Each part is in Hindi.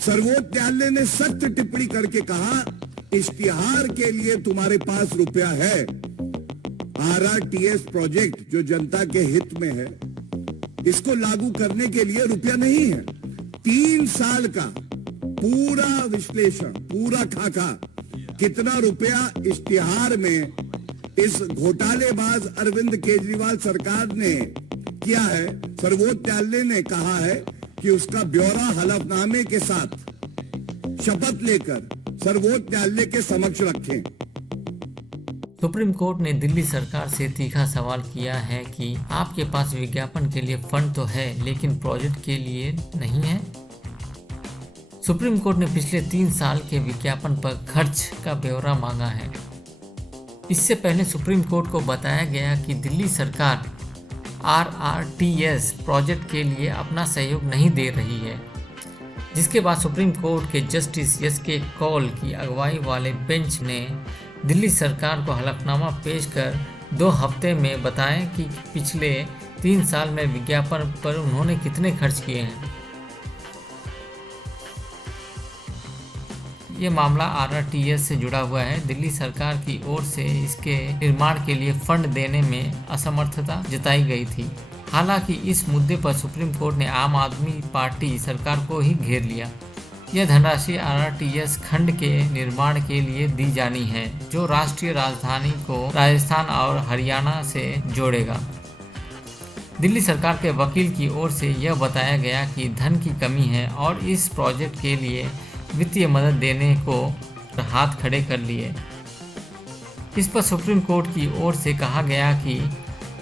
सर्वोच्च न्यायालय ने सख्त टिप्पणी करके कहा, इश्तिहार के लिए तुम्हारे पास रुपया है, आरआरटीएस प्रोजेक्ट जो जनता के हित में है, इसको लागू करने के लिए रुपया नहीं है। 3 साल का पूरा विश्लेषण, पूरा खाका, कितना रुपया इश्तिहार में इस घोटालेबाज अरविंद केजरीवाल सरकार ने किया है, सर्वोच्च न्यायालय ने कहा है कि उसका ब्यौरा हलफनामे के साथ शपथ लेकर सर्वोच्च न्यायालय के समक्ष रखें। सुप्रीम कोर्ट ने दिल्ली सरकार से तीखा सवाल किया है कि आपके पास विज्ञापन के लिए फंड तो है लेकिन प्रोजेक्ट के लिए नहीं है। सुप्रीम कोर्ट ने पिछले 3 साल के विज्ञापन पर खर्च का ब्यौरा मांगा है। इससे पहले सुप्रीम कोर्ट को बताया गया कि दिल्ली सरकार आरआरटीएस प्रोजेक्ट के लिए अपना सहयोग नहीं दे रही है, जिसके बाद सुप्रीम कोर्ट के जस्टिस एस.के. कौल की अगुवाई वाले बेंच ने दिल्ली सरकार को हलफनामा पेश कर 2 हफ्ते में बताएं कि पिछले 3 साल में विज्ञापन पर उन्होंने कितने खर्च किए हैं। ये मामला आरआरटीएस से जुड़ा हुआ है। दिल्ली सरकार की ओर से इसके निर्माण के लिए फंड देने में असमर्थता जताई गई थी। हालांकि इस मुद्दे पर सुप्रीम कोर्ट ने आम आदमी पार्टी सरकार को ही घेर लिया। यह धनराशि आरआरटीएस खंड के निर्माण के लिए दी जानी है, जो राष्ट्रीय राजधानी को राजस्थान और हरियाणा से जोड़ेगा। दिल्ली सरकार के वकील की ओर से यह बताया गया कि धन की कमी है और इस प्रोजेक्ट के लिए वित्तीय मदद देने को हाथ खड़े कर लिए। इस पर सुप्रीम कोर्ट की ओर से कहा गया कि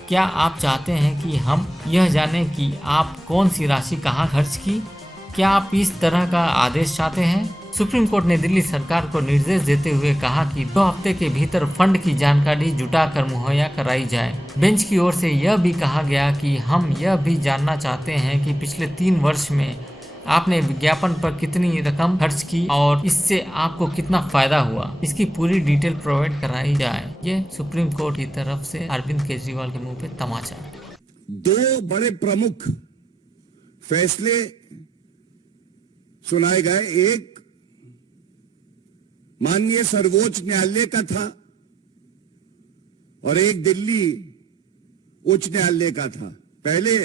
क्या आप चाहते हैं कि हम यह जानें कि आप कौन सी राशि कहां खर्च की? क्या आप इस तरह का आदेश चाहते हैं? सुप्रीम कोर्ट ने दिल्ली सरकार को निर्देश देते हुए कहा कि 2 हफ्ते के भीतर फंड की जानकारी जुटाकर मुहैया कराई जाए। बेंच की ओर से यह भी कहा गया कि हम यह भी जानना चाहते हैं कि पिछले 3 वर्ष में आपने विज्ञापन पर कितनी रकम खर्च की और इससे आपको कितना फायदा हुआ। इसकी पूरी डिटेल प्रोवाइड कराई जाए। ये सुप्रीम कोर्ट की तरफ से अरविंद केजरीवाल के मुंह पे तमाचा। 2 बड़े प्रमुख फैसले सुनाए गए। एक माननीय सर्वोच्च न्यायालय का था और एक दिल्ली उच्च न्यायालय का था। पहले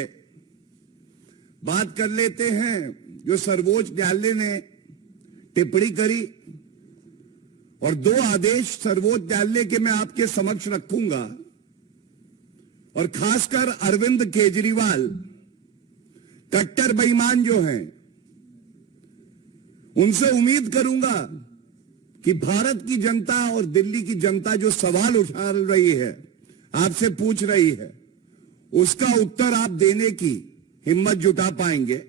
बात कर लेते हैं जो सर्वोच्च न्यायालय ने टिप्पणी करी, और 2 आदेश सर्वोच्च न्यायालय के मैं आपके समक्ष रखूंगा। और खासकर अरविंद केजरीवाल कट्टर बेईमान जो हैं, उनसे उम्मीद करूंगा कि भारत की जनता और दिल्ली की जनता जो सवाल उठा रही है, आपसे पूछ रही है, उसका उत्तर आप देने की हिम्मत जुटा पाएंगे।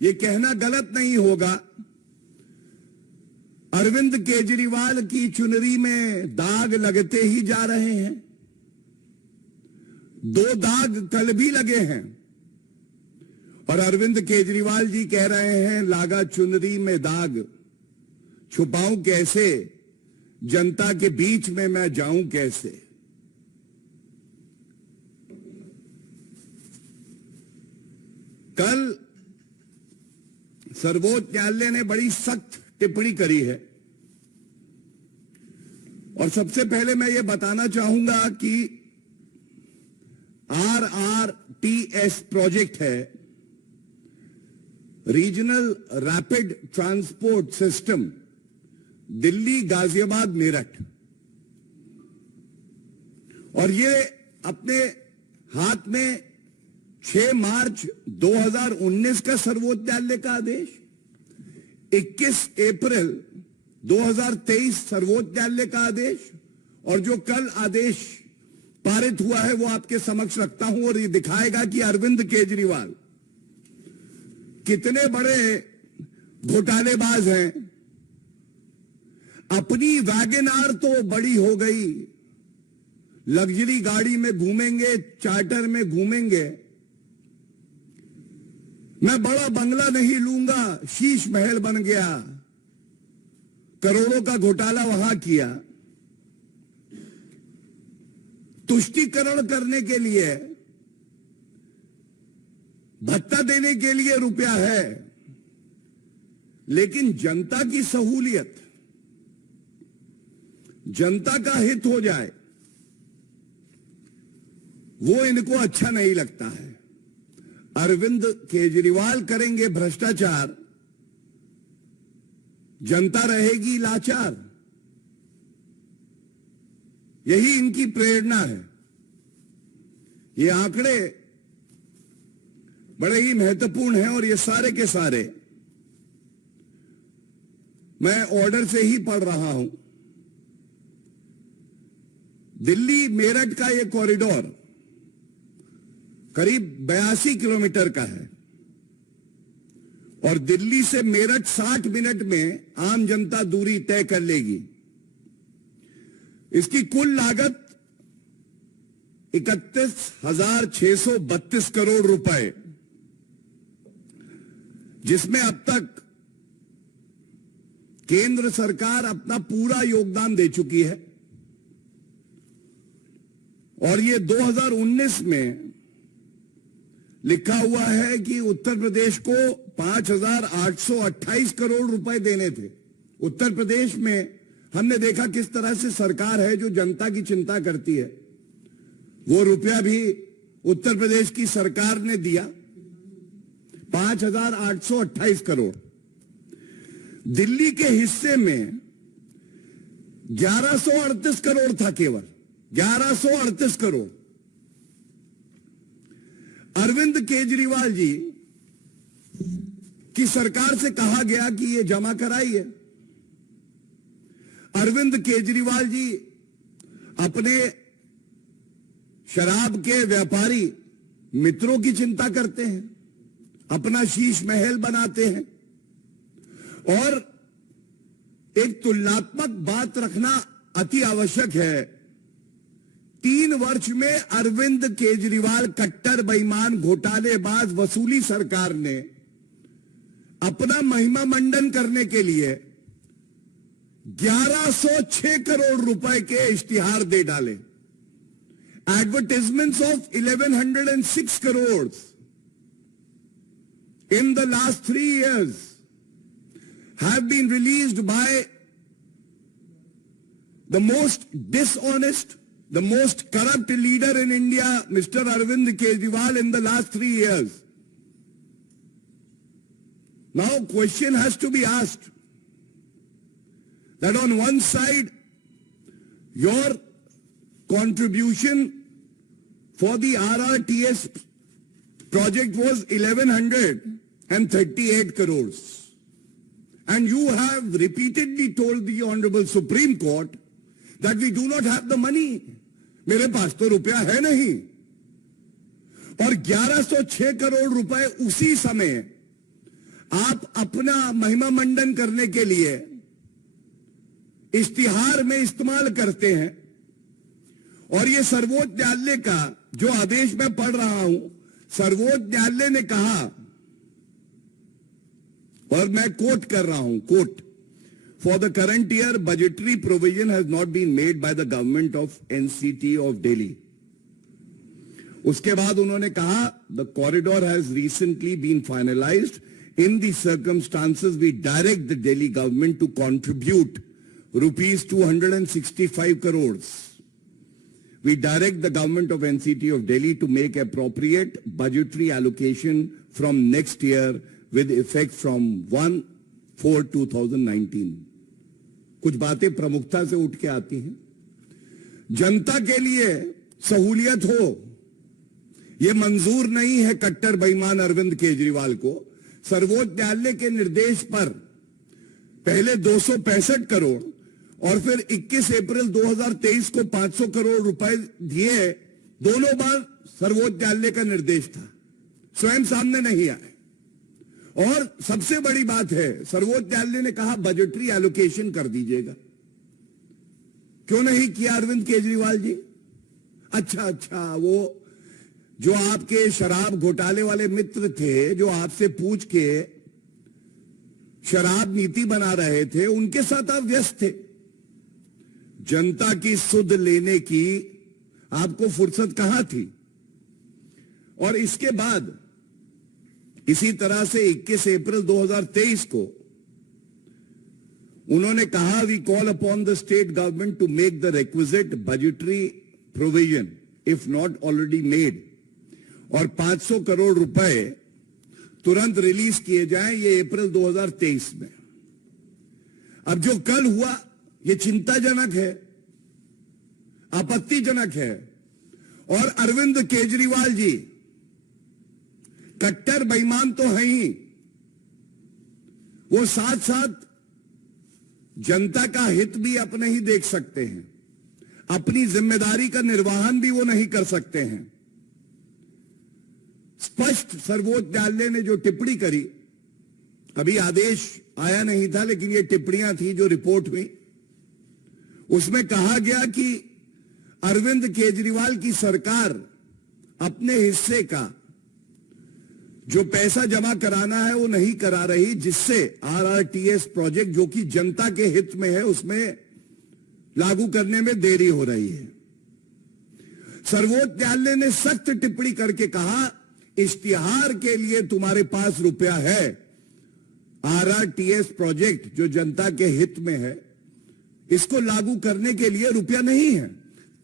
ये कहना गलत नहीं होगा, अरविंद केजरीवाल की चुनरी में दाग लगते ही जा रहे हैं। 2 दाग कल भी लगे हैं और अरविंद केजरीवाल जी कह रहे हैं, लागा चुनरी में दाग, छुपाऊं कैसे, जनता के बीच में मैं जाऊं कैसे। कल सर्वोच्च न्यायालय ने बड़ी सख्त टिप्पणी करी है और सबसे पहले मैं ये बताना चाहूंगा कि आरआरटीएस प्रोजेक्ट है, regional rapid transport system, Delhi, Ghaziabad, Meerut. और ये अपने हाथ में 6 मार्च 2019 का सर्वोच्च न्यायालय का आदेश, 21 अप्रैल 2023 सर्वोच्च न्यायालय का आदेश, और जो कल आदेश पारित हुआ है वो आपके समक्ष रखता हूं। और ये दिखाएगा कि अरविंद केजरीवाल कितने बड़े घोटालेबाज हैं। अपनी वैगनआर तो बड़ी हो गई, लग्जरी गाड़ी में घूमेंगे, चार्टर में घूमेंगे। मैं बड़ा बंगला नहीं लूंगा, शीश महल बन गया, करोड़ों का घोटाला वहां किया। तुष्टीकरण करने के लिए, भत्ता देने के लिए रुपया है, लेकिन जनता की सहूलियत, जनता का हित हो जाए, वो इनको अच्छा नहीं लगता है। अरविंद केजरीवाल करेंगे भ्रष्टाचार, जनता रहेगी लाचार। यही इनकी प्रेरणा है। ये आंकड़े बड़े ही महत्वपूर्ण हैं और ये सारे के सारे मैं ऑर्डर से ही पढ़ रहा हूं। दिल्ली मेरठ का ये कॉरिडोर करीब 82 किलोमीटर का है और दिल्ली से मेरठ 60 मिनट में आम जनता दूरी तय कर लेगी। इसकी कुल लागत 31,632 करोड़ रुपए, जिसमें अब तक केंद्र सरकार अपना पूरा योगदान दे चुकी है और ये 2019 में लिखा हुआ है कि उत्तर प्रदेश को 5,828 करोड़ रुपए देने थे। उत्तर प्रदेश में हमने देखा किस तरह से सरकार है जो जनता की चिंता करती है। वो रुपया भी उत्तर प्रदेश की सरकार ने दिया, 5,828 करोड़। दिल्ली के हिस्से में 1138 करोड़ था, केवल 1138 करोड़। अरविंद केजरीवाल जी की सरकार से कहा गया कि ये जमा कराइए। अरविंद केजरीवाल जी अपने शराब के व्यापारी मित्रों की चिंता करते हैं, अपना शीश महल बनाते हैं और एक तुलनात्मक बात रखना अति आवश्यक है। 3 वर्ष में अरविंद केजरीवाल कट्टर बेईमान घोटालेबाज वसूली सरकार ने अपना महिमा मंडन करने के लिए 1106 करोड़ रुपए के इश्तिहार दे डाले। Advertisements of 1,106 crores in the last 3 years have been released by the most dishonest, the most corrupt leader in India, Mr. Arvind Kejriwal, in the last 3 years. Now, question has to be asked that on one side, your contribution for the RRTS project was 1,138 crores. And you have repeatedly told the Honorable Supreme Court that we do not have the money. मेरे पास तो रुपया है नहीं। और 1106 करोड़ रुपए उसी समय आप अपना महिमा मंडन करने के लिए इश्तिहार में इस्तेमाल करते हैं। और ये सर्वोच्च न्यायालय का जो आदेश मैं पढ़ रहा हूं, सर्वोच्च न्यायालय ने कहा, और मैं कोट कर रहा हूं, quote, for the current year budgetary provision has not been made by the government of NCT of Delhi. उसके बाद उन्होंने कहा, the corridor has recently been finalised. In the circumstances we direct the Delhi government to contribute rupees 265 crores. We direct the government of NCT of Delhi to make appropriate budgetary allocation from next year with effect from 1/4/2019. कुछ बातें प्रमुखता से उठ के आती हैं। जनता के लिए सहूलियत हो, यह मंजूर नहीं है कट्टर बेईमान अरविंद केजरीवाल को। सर्वोच्च न्यायालय के निर्देश पर पहले 265 करोड़ और फिर 21 अप्रैल 2023 को 500 करोड़ रुपए दिए। दोनों बार सर्वोच्च न्यायालय का निर्देश था, स्वयं सामने नहीं आए। और सबसे बड़ी बात है, सर्वोच्च न्यायालय ने कहा बजटरी एलोकेशन कर दीजिएगा। क्यों नहीं किया अरविंद केजरीवाल जी? अच्छा, वो जो आपके शराब घोटाले वाले मित्र थे, जो आपसे पूछ के शराब नीति बना रहे थे, उनके साथ आप व्यस्त थे। जनता की सुध लेने की आपको फुर्सत कहां थी? और इसके बाद इसी तरह से 21 अप्रैल 2023 को उन्होंने कहा we call upon the state government to make the requisite budgetary provision if not already made, और 500 करोड़ रुपए तुरंत रिलीज किए जाएं, ये अप्रैल 2023 में। अब जो कल हुआ ये चिंताजनक है, आपत्तिजनक है, और अरविंद केजरीवाल जी कट्टर बेईमान तो हैं ही, वो साथ साथ जनता का हित भी अपने ही देख सकते हैं, अपनी जिम्मेदारी का निर्वहन भी वो नहीं कर सकते हैं। स्पष्ट सर्वोच्च न्यायालय ने जो टिप्पणी करी, अभी आदेश आया नहीं था लेकिन ये टिप्पणियां थी जो रिपोर्ट हुई, उसमें कहा गया कि अरविंद केजरीवाल की सरकार अपने हिस्से का जो पैसा जमा कराना है वो नहीं करा रही, जिससे आरआरटीएस प्रोजेक्ट जो कि जनता के हित में है उसमें लागू करने में देरी हो रही है। सर्वोच्च न्यायालय ने सख्त टिप्पणी करके कहा इश्तिहार के लिए तुम्हारे पास रुपया है, आरआरटीएस प्रोजेक्ट जो जनता के हित में है इसको लागू करने के लिए रुपया नहीं है।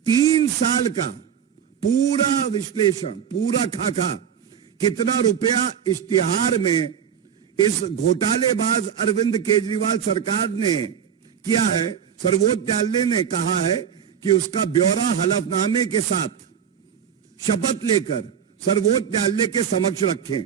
3 साल का पूरा विश्लेषण, पूरा खाका, कितना रुपया इश्तिहार में इस घोटालेबाज अरविंद केजरीवाल सरकार ने किया है, सर्वोच्च न्यायालय ने कहा है कि उसका ब्यौरा हलफनामे के साथ शपथ लेकर सर्वोच्च न्यायालय के समक्ष रखें।